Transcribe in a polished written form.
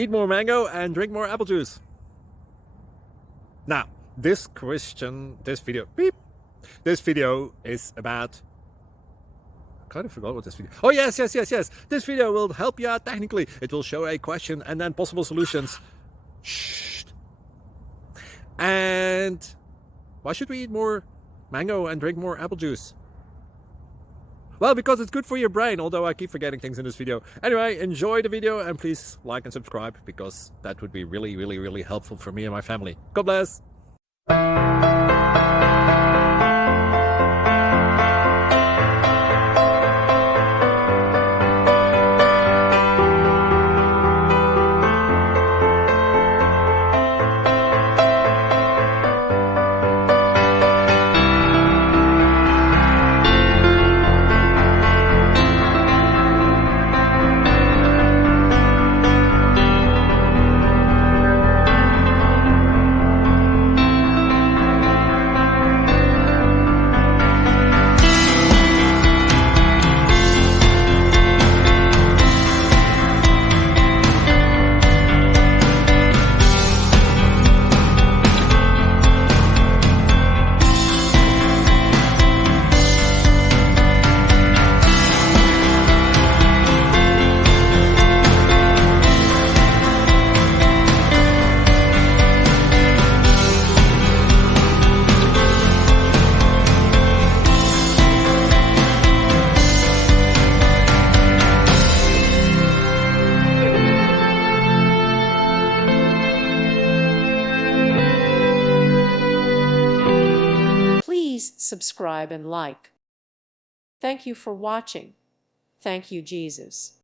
Eat more mango and drink more apple juice. Now, this video is about... I kind of forgot what this video... Oh, yes. This video will help you out technically. It will show a question and then possible solutions. Shh. And why should we eat more mango and drink more apple juice? Well, because it's good for your brain, although I keep forgetting things in this video. Anyway, enjoy the video and please like and subscribe, because that would be really helpful for me and my family. God bless! Subscribe and like. Thank you for watching. Thank you, Jesus.